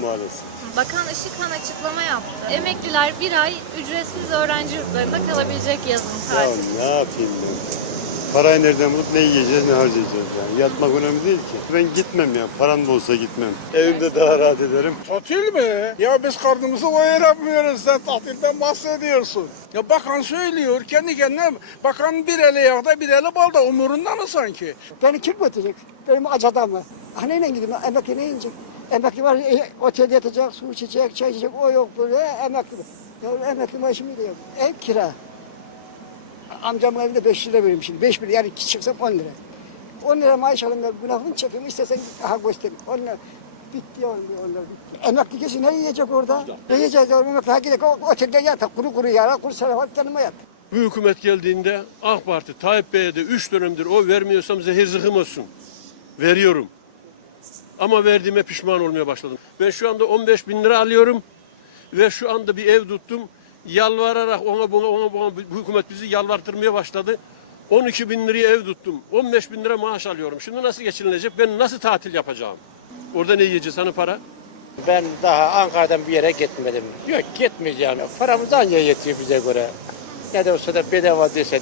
maalesef. Bakan Işıkhan açıklama yaptı. Emekliler bir ay ücretsiz öğrenci yurtlarında kalabilecek yazın Ya tatil. ne yapayım ben? Parayı nereden bulup ne yiyeceğiz ne harcayacağız yani. Yatmak önemli değil ki. Ben gitmem ya. Param da olsa gitmem. Evimde daha rahat ederim. Tatil mi? Ya biz karnımızı doyuramıyoruz. Sen tatilden bahsediyorsun. Ya bakan söylüyor kendi kendine. Bakan bir eli yağda bir eli balda. Umurunda mı sanki? Beni kim götürecek? Benim aç adamı. Ah neyle gideyim? Emekli ne inecek? Emekli var, e, otel yatacak, su içecek, çay içecek, o yok böyle emekli. Ya emekli maaşım bile yok. Ev kira. Amcamın evinde 5 lira veriyorum şimdi. 5 lira yani çıksam 10 lira. 10 lira maaş alayım ben günahını çekeyim. İstesen aha göstereyim. 10 lira. Bitti ya onlar bitti. Emekli kişi ne yiyecek orada? Ne yiyeceğiz yavrum? Emekli ha gidecek o otelde yatar. Kuru kuru yara, kuru salavat yanıma yat. Bu hükümet geldiğinde AK Parti Tayyip Bey'e de 3 dönemdir o vermiyorsam zehir zıkım olsun. Veriyorum. Ama verdiğime pişman olmaya başladım. Ben şu anda 15 bin lira alıyorum ve şu anda bir ev tuttum. Yalvararak ona buna ona buna bu hükümet bizi yalvartırmaya başladı. 12 bin liraya ev tuttum. 15 bin lira maaş alıyorum. Şimdi nasıl geçinilecek? Ben nasıl tatil yapacağım? Orada ne yiyeceğiz hani para? Ben daha Ankara'dan bir yere gitmedim. Yok gitmeyeceğim. Paramız anca yetiyor bize göre. Ne de olsa da bedava dese